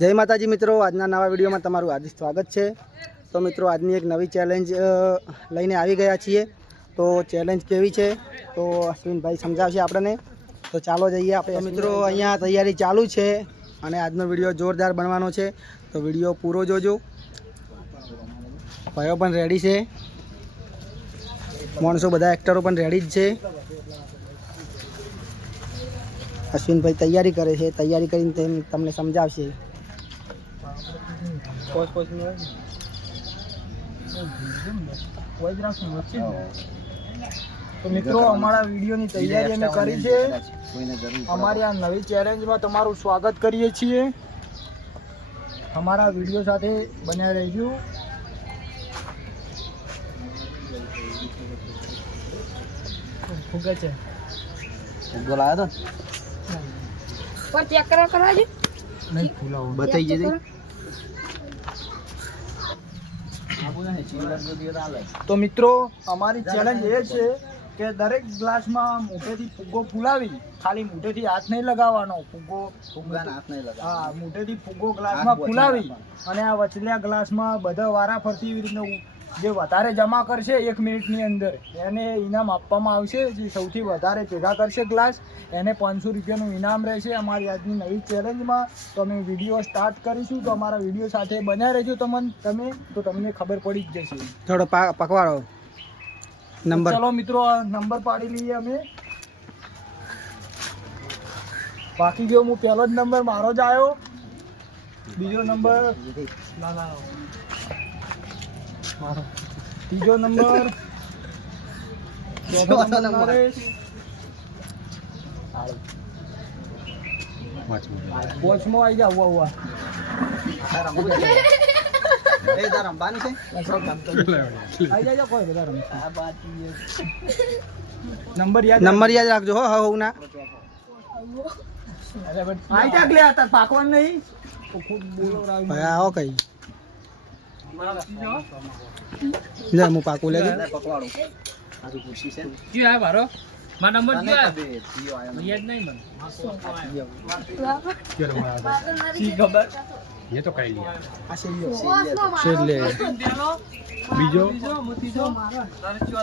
જય માતાજી મિત્રો, આજના નવા વિડીયોમાં તમારું હાર્દિક સ્વાગત છે। તો મિત્રો આજની એક નવી ચેલેન્જ લઈને આવી ગયા છીએ। તો ચેલેન્જ કેવી છે તો અશ્વિનભાઈ સમજાવશે આપણને। તો ચાલો જઈએ આપણે। મિત્રો અહીંયા તૈયારી ચાલુ છે અને આજનો વિડીયો જોરદાર બનવાનો છે, તો વિડીયો પૂરો જોજો। ભાઈઓ પણ રેડી છે, માણસો બધા એક્ટરો પણ રેડી જ છે। અશ્વિનભાઈ તૈયારી કરે છે, તૈયારી કરીને તમને સમજાવશે। तो मित्रों हमारा वीडियो ની તૈયારી અમે કરી છે। અમારી આ નવી ચેલેન્જમાં તમારું સ્વાગત કરીએ છીએ। અમારા વિડીયો સાથે બન્યા રહેજો। ફુગા છે ફુગો લાવ્યો તો पर चेक करा जी नहीं खुला हो बताइए जी। तो मित्रों हमारी चैलेंज ये है कि दरेक ग्लास में मोटेथी फुग्गो फुलावी, खाली मोटेथी हाथ नहीं लगावानो। फुग्गो फुग्गाने हाथ नहीं लगा, हाँ मोटेथी फुग्गो ग्लास में फुलावी અને આ વચલિયા ગ્લાસમાં બધા વારાફરતી એવી રીતના જે વધારે જમા કરશે 1 મિનિટની અંદર એને ઇનામ આપવામાં આવશે। જે સૌથી વધારે ભેગા કરશે ગ્લાસ એને 500 રૂપિયાનું ઇનામ રહેશે અમારી આજની નવી ચેલેન્જમાં। તો અમે વિડીયો સ્ટાર્ટ કરીશું, તો અમારા વિડીયો સાથે બન્યા રહેજો તમે તો તમને ખબર પડી જ જશે। થોડો પકવાડો નંબર। ચલો મિત્રો નંબર પાડી લઈએ અમે। બાકી ગયો હું પહેલો જ નંબર મારો જ આવ્યો, બીજો નંબર મારો, ત્રીજો નંબર, ચોથો નંબર, પાંચમો આવી જાવ। હુઆ એ તારા રંબાની છે આવી જાજો, કોઈ બધા નંબર યાદ રાખજો હો હો ના આવી જા લે તાર પાકવાનું નહીં ભાઈ આવો કઈ લે હું પાકું લે પકવાડો આજુ ખુશી છે ક્યું આ મારો માં નંબર ક્યું આ યાદ નહીં મને કી ખબર ये तो कह लिया आ शेर ले बीजो।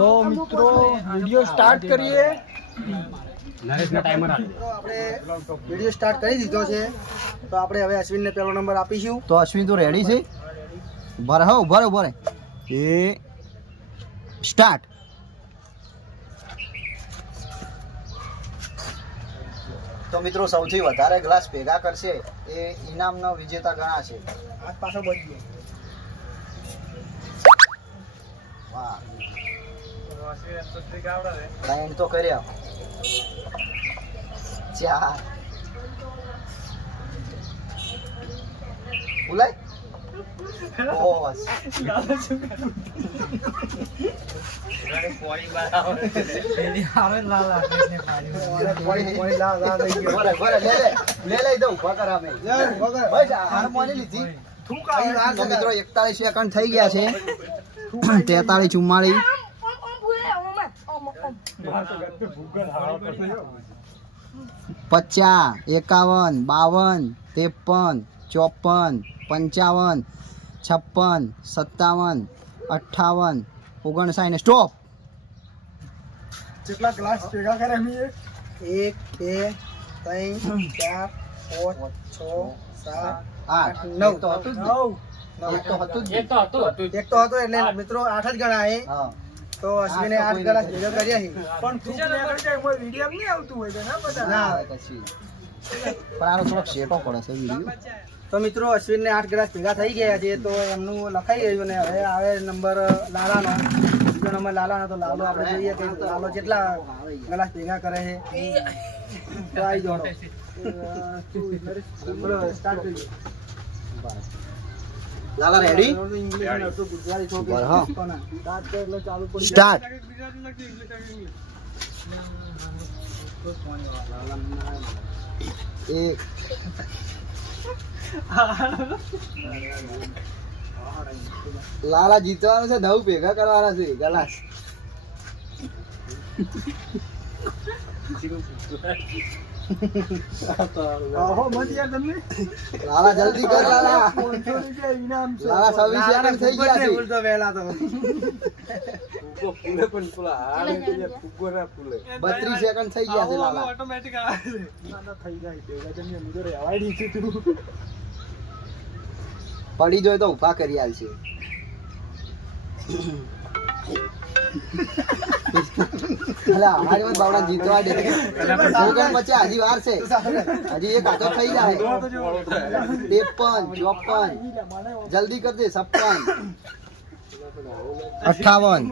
तो मित्रों वीडियो स्टार्ट करिए। नरेश ना टाइमर આપણે વિડિયો સ્ટાર્ટ કરી દીધો છે, તો આપણે હવે અશ્વિનને પહેલો નંબર આપીશું। તો અશ્વિન તો રેડી છે, ઉભા રહો ઉભા રહે એ સ્ટાર્ટ। તો મિત્રો સૌથી વધારે ગ્લાસ ભેગા કરશે એ ઇનામનો વિજેતા ગણાશે। હાથ પાછો બચી ગયો, વાહ લાઈન તો કર્યા 4 ઉલાય ઓસ પોણી બરાબર એની આવે લાલા ને પોણી લા લે દઉં ભગર અમે બસ હારમોની લીધી તો મિત્રો 41 સેકન્ડ થઈ ગયા છે। 43 44 50 51 52 53 54 55 56 57 58 59 સ્ટોપ। કેટલા ગ્લાસ ભેગા કરે અમે 1 2 3 4 5 6 7 8 9 તો હતું એક તો હતો એટલે મિત્રો 8 જ ગણાય। હા તો અશ્વિને 8 ગ્લાસ ભેગા કર્યા છે, પણ વિડીયો નહીં આવતું હોય તો ના બધા ના પછી પણ આનો થોડોક શેટો પડે છે વિડીયો। તો મિત્રો અશ્વિનને 8 ગ્લાસ ભેગા થઈ ગયા છે, તો એમનું લખાઈ ગયું ને હવે આવે નંબર લાલાનો। બીજો નંબર લાલાનો, તો લાલો આપણે જોઈએ કે લાલો કેટલા ગ્લાસ ભેગા કરે છે। તો આવી જોડો સ્ટાર્ટ કરીએ। લાલા રેડી ઇંગ્લિશ તો ગુજરાતી છોકરી હા સ્ટાર્ટ કરે એટલે ચાલુ પડી સ્ટાર્ટ। એક લાલા જીતવાનું છે, 9 ભેગા કરવાના છે ગ્લાસ। આહો મત યાર તમને લાલા જલ્દી કર લાલા 500 રૂપિયા ઇનામ છે લાલા 26 સેકન્ડ થઈ ગયા છે ભૂલતો વહેલા તો 32 સેકન્ડ થઈ ગયા છે લાલા ઓટોમેટિક આવે છે. ના ના થઈ જાય ભેગા જમીને મુજો રહેવાય નહીં છે તું પડી જોય તો ઊભા કરી આલશે અલા અમારી માં બાવડા જીતવા દે ઓગણ પછી હજી વાર છે હજી એક હાથો થઈ જાય 53 54 જલ્દી કરજે 57 58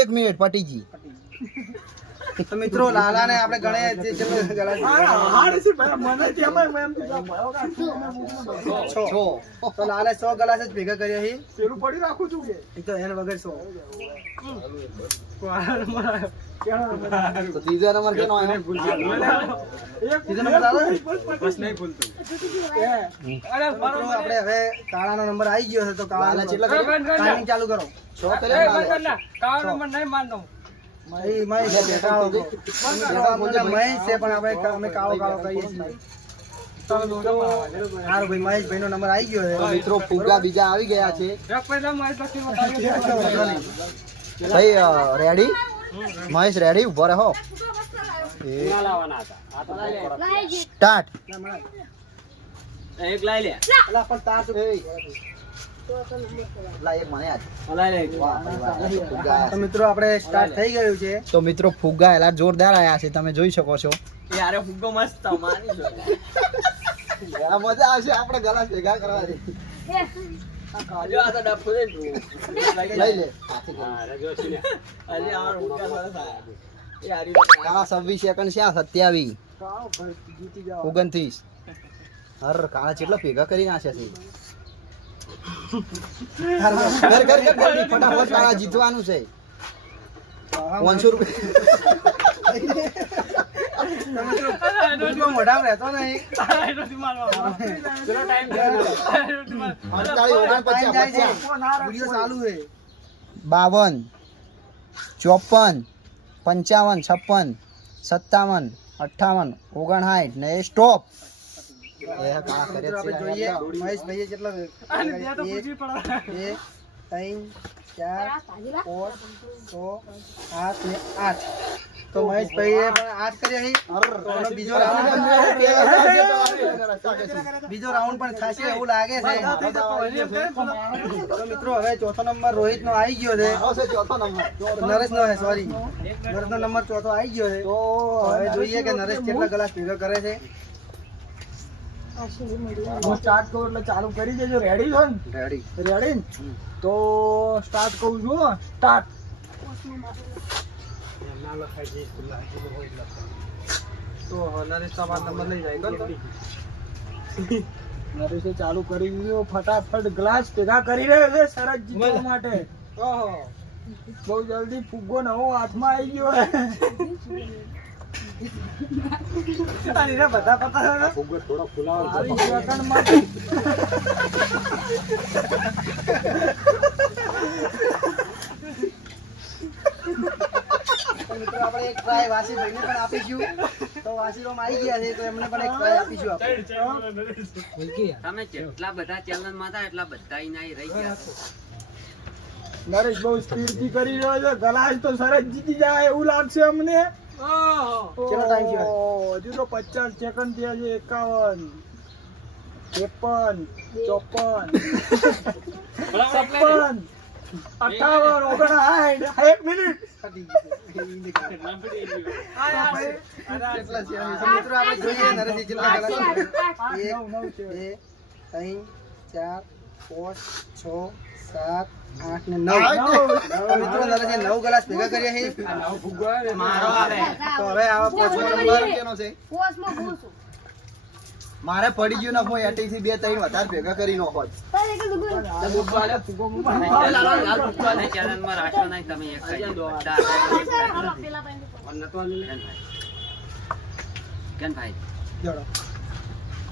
1 મિનિટ પટીજી તો મિત્રો લાલા ને આપણે ગણે જે ચલો ગલા હાડ છે ભાઈ મને તેમાં મેં ભયો કાઢું છો તો લાલે 100 ગ્લાસ જ ભેગા કર્યા છે. પેલું પડી રાખું છું કે એ તો એને વગર 100 તો ત્રીજો નંબર કેનો આવ્યો ત્રીજો નંબર લાલો બસ નહીં ભૂલતું. મિત્રો આપણે હવે કાળાનો નંબર આવી ગયો છે તો લાલા કાળા કેટલા કર્યા? ટાઈમિંગ ચાલુ કરો. 100 કર્યા લાલા મહેશ છે, કાળો કહો. મહેશ છે પણ આપણે અમે કાળો કાળો કહીએ છીએ. સારું ભાઈ મહેશભાઈ નો નંબર આવી ગયો તો છે. મિત્રો ફુગ્ગા બીજા આવી ગયા છે ભાઈ રેડી મહેશ રેડી ઉભો રહો સ્ટાર્ટ અલા પણ તાર તો લા એક મને આજ વાહ ભાઈ વાહ, ફુગ્ગા. તો મિત્રો આપણે સ્ટાર્ટ થઈ ગયું છે. તો મિત્રો ફુગ્ગા એલા જોરદાર આયા છે તમે જોઈ શકો છો આ મજા આવશે આપણે ગલાસ ભેગા કરવા દે લઈ લે કાળા 26 સેકન્ડ છે 27 29 હર કાળા કેટલા ભેગા કરી નાખ્યા છે કર કર કર જલ્દી ફટાફટ કાળા જીતવાનું છે 500 મિત્રો મોઢામાં રહેતો નહીં. 48 વિડીયો ચાલુ છે. 52 54 55 56 57 58 59 ને સ્ટોપ એ કાળા કરે મિત્રો આપણે છે જોઈએ મહેશભાઈએ કેટલા 1 2 3 4 5 6 7 ને 8 તો મહેશભાઈએ પણ 8 કર્યા છે. તો હવે બીજો રાઉન્ડ પણ થશે એવું લાગે છે. તો મિત્રો હવે ચોથો નંબર રોહિત નો આવી ગયો છે. આવશે ચોથો નંબર નરેશ નો છે સોરી નરેશ નો નંબર ચોથો આવી ગયો છે. તો હવે જોઈએ કે નરેશ કેટલા ગ્લાસ ભેગા કરે છે. હું સ્ટાર્ટ કરું એટલે ચાલુ કરી દેજો રેડી છો ને રેડી રેડી તો સ્ટાર્ટ કરું છું સ્ટાર્ટ તો નરેશ તમારો નંબર લઈ જાય તો નરેશે ચાલુ કરી દીધું ફટાફટ ગ્લાસ ભેગા કરી રહ્યો છે સરસ જીતવા માટે ઓહો બહુ જલ્દી ફુગ્ગો નવો હાથમાં આવી ગયો આની બધા પતા આવી સેકન્ડમાં મિત્રો આપણે એક ટ્રાય વાસીભાઈને પણ આપીશું. તો વાસીરોમાં આવી ગયા છે તો એમને પણ એક ટ્રાય આપીશું આપણે. તમે જેટલા બધા ચેનલ માં હતા એટલા બધા ઈ રહી ગયા છે. નરેશ બહુ સ્પીડ થી કરી રહ્યો છે ગ્લાસ તો સરસ જીતી જાય એવું લાગશે અમને કેટલો ટાઈમ છે? હજુ તો 50 સેકન્ડ થયા છે 51 53 54 57 58 1 મિનિટ કેટલા છે? તો મિત્રો આપણે જોઈએ નરેશજી કેટલા ગ્લાસ છે. 1 2 3 4 5 6 7 8 ને 9 મિત્રો નરેશજી 9 ગ્લાસ ભેગા કર્યા છે. મારો આવે તો હવે આવા પાંચમો નંબર કેનો છે મારે પડી ગયું ને હું એટી થી 2 3 વધારે ભેગા કરી નો હોત ચેનલ માં રાખો નહીં તમે એક કેમ ભાઈ જોડો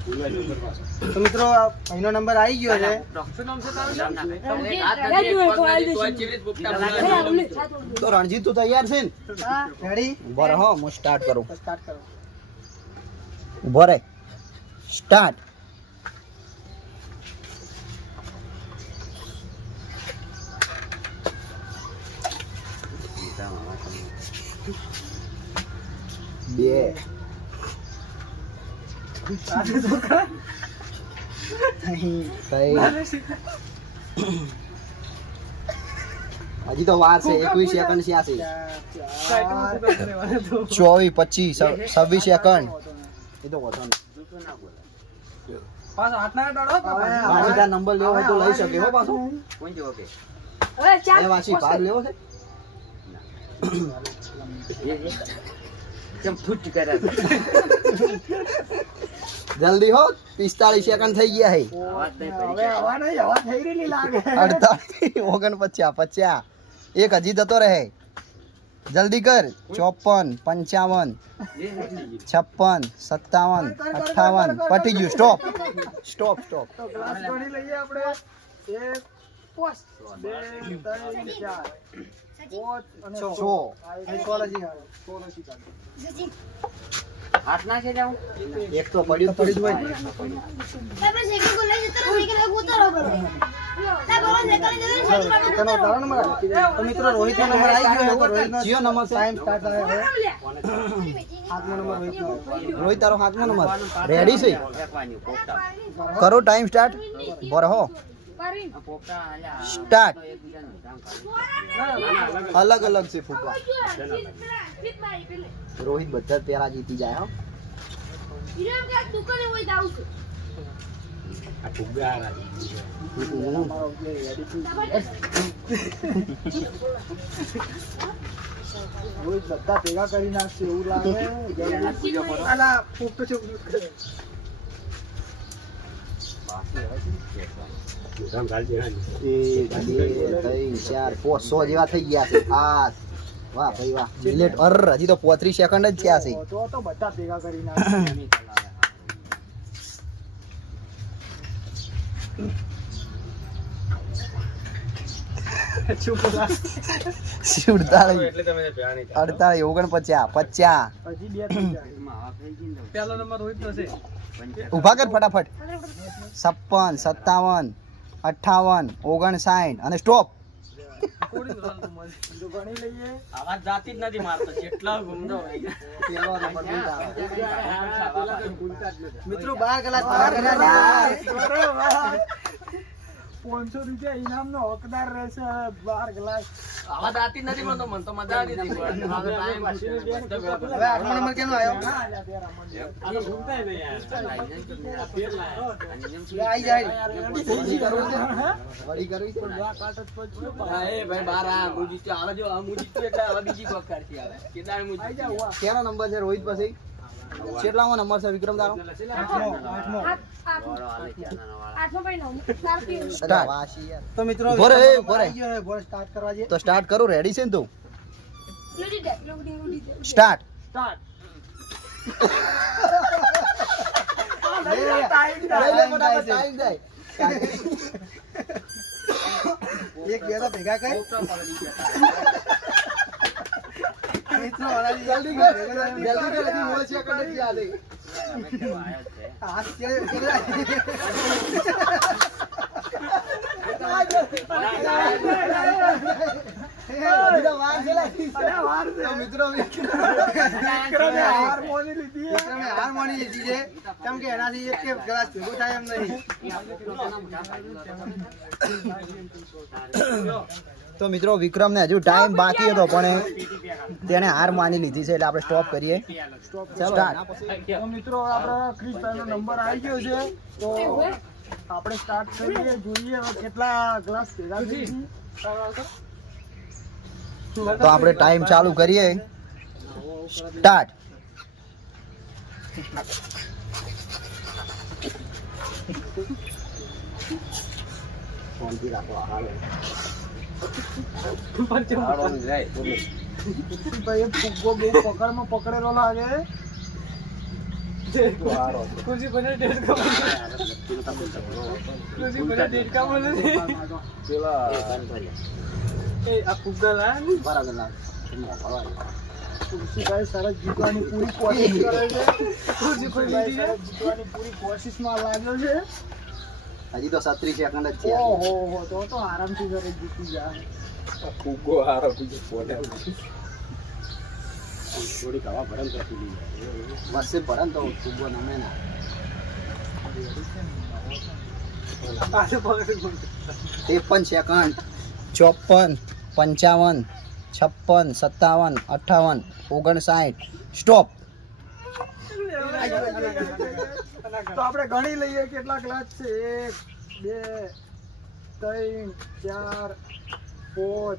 તો મિત્રો અહીંનો નંબર આવી ગયો છે. તો રણજીત તું તૈયાર છે ને? રેડી? ઉભો રહો, હું સ્ટાર્ટ કરું. સ્ટાર્ટ કરો. ઉભો રહે, સ્ટાર્ટ. બે હજી તો વાર છે. 21 સેકન્ડ 86 24 25 26 સેકન્ડ. એ તો વાંધો નહીં. પાછો હાથ ના અડાડો. પાછી તાર નંબર લેવો હોય તો લઈ શકે હો પાછો. એ વાંચી ભાગ લેવો છે. જલ્દી હો, 45 સેકન્ડ થઈ ગયા છે. હવે હવા નહીં, હવા થઈ રહેલી લાગે. 48 49 50. એક હજી જતો રહે. જલ્દી કર. 54 55 56 57 58. પટી ગયું. Stop stop stop. તો ગ્લાસ ગણી લઈએ આપણે. 1 2 3 4 5 અને 6 અહીં સોળ હજી આવે. એક તો પડ્યું જ હોય. તેનો તારો નંબર આવે. તો મિત્રો રોહિતનો નંબર આવી ગયો છે. તો રોહિતનો જીઓ નંબર ટાઈમ સ્ટાર્ટ થયો છે. હાથનો નંબર રોહિતનો. રોહિત તારો હાથનો નંબર રેડી છે? કરો ટાઈમ સ્ટાર્ટ. બરો સ્ટાર્ટ. અલગ અલગ છે ફૂટવા. રોહિત બધા જ પેલા જીતી જાય. હો રોજ બધા ભેગા કરી નાખશે એવું લાગે. આલા પોપટો છે. 1 2 3 4 5 100 જેવા થઈ ગયા છે. આ વાહ ભાઈ વાહ. મિનિટ હજી તો 35 સેકન્ડ જ થયા છે. તો બધા ભેગા કરી નાખશે. સુડતાલીસ 48 49 50. હજી બે થઈ જાય. પહેલો નંબર રોહિતનો છે. ઉભા કર ફટાફટ. 56 57 58 59 અને સ્ટોપ. તો ગણી લઈએ. મિત્રો 12 કલાક ભેગા કર્યા છે. 500 રૂપિયા ઇનામનો હકદાર રહેશે. 12 ગ્લાસ. હવે આઠમો નંબર કેનો આવ્યો? આવી જાય. વળી કરવી છે. કેનો નંબર છે રોહિત પાસે? કેટલામો નંબર છે વિક્રમ તારો? સ્ટાર્ટ. તો મિત્રો ઉભો રહે, ઉભો રહે. આવી ગયો છે. બોલ સ્ટાર્ટ કરવા જઈએ. તો સ્ટાર્ટ કરું. રેડી છે ને તું? સ્ટાર્ટ. લઈ લે ફટાફટ, ટાઈમ જાય. એક બે તો ભેગા કર. મિત્રો જલ્દી કર, જલ્દી કર. હજી મોળ સેકન્ડ જ થયા છે. હાથ ચડે. હજી તો વાર છે લાગી. તો મિત્રો વિક્રમે હાર માની લીધી. વિક્રમે હાર માની લીધી છે. કેમ કે એનાથી એક ગ્લાસ ભેગો થાય એમ નહીં. તો મિત્રો વિક્રમને હજુ ટાઈમ બાકી હતો પણ તેને હાર માની લીધી છે એટલે આપણે સ્ટોપ કરીએ. સ્ટાર્ટ. તો મિત્રો આપણા ક્રિશભાઈનો નંબર આવી ગયો છે. તો આપણે સ્ટાર્ટ કરીએ. જોઈએ હવે કેટલા ગ્લાસ ભેગા થઈ છે. તો આપણે ટાઈમ ચાલુ કરીએ. સ્ટાર્ટ. ભાઈ ફુગ્ગો બહુ પકડમાં પકડેલો લાગે. ખુશી બને ડેટ કા ખુશી બને ડેટ કા બોલે એ આ ફુગ્ગા લા ખુશીભાઈ સરસ જીતવાની પૂરી કોશિશ કરે છે. ખુશીભાઈ સરસ જીતવાની પૂરી કોશિશમાં લાગ્યો છે. હજી તો 36 સેકન્ડ જ છે. ઓહો તો આરામથી સરસ જીતી જાય. વચ્ચે ભરે ને તો ફુગ્ગો નમે ના. 53 સેકન્ડ. 54, 55, 56, 57, 58, 59. સ્ટોપ. તો આપણે ગણી લઈએ કેટલા ગ્લાસ છે. 1 2 3 4 5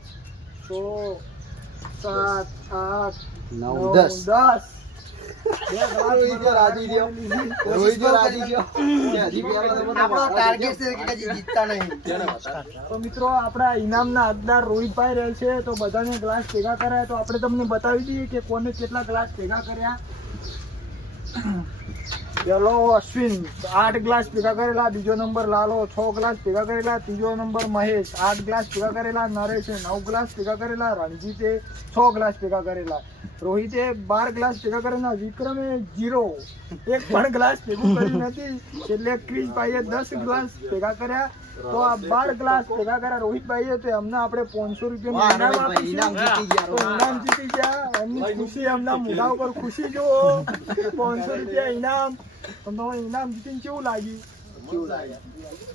6 7 8 9, 10 આપણો ટાર્ગેટ છે કે કદી જીતતા નહીં. તો મિત્રો આપણા ઇનામના હકદાર રોહિતભાઈ રહે છે. તો બધાને ગ્લાસ ભેગા કર્યા. તો આપણે તમને બતાવી દઈએ કે કોને કેટલા ગ્લાસ ભેગા કર્યા. પેલો અશ્વિન 8 ગ્લાસ ભેગા કરેલા. બીજો નંબર લાલો 6 ગ્લાસ ભેગા કરેલા. ત્રીજો નંબર મહેશ 8 ગ્લાસ ભેગા કરેલા. નરેશે 9 ગ્લાસ ભેગા કરેલા. રણજીતે 6 ગ્લાસ ભેગા કરેલા. રોહિતે 12 ગ્લાસ ભેગા કરેલા. વિક્રમે 0 એક પણ ગ્લાસ ભેગું કર્યું નથી. એટલે ક્રિશભાઈએ 10 ગ્લાસ ભેગા કર્યા. તો આ 12 ગ્લાસ ભેગા કર્યા રોહિતભાઈએ. તો એમને આપણે 500 રૂપિયાનું ઇનામ આપીશું. તો ઇનામ જીતી ગયા. એમની ખુશી, એમના મોઢા ઉપર ખુશી જુઓ. 500 રૂપિયા ઇનામ. તમને ઇનામ જીતીને કેવું લાગ્યું?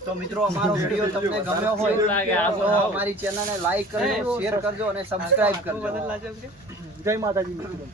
તો મિત્રો અમારો વિડિયો તમને ગમ્યો હોય તો અમારી ચેનલને લાઈક કરજો, શેર કરજો અને સબસ્ક્રાઇબ કરજો. જય માતાજી મિત્રો.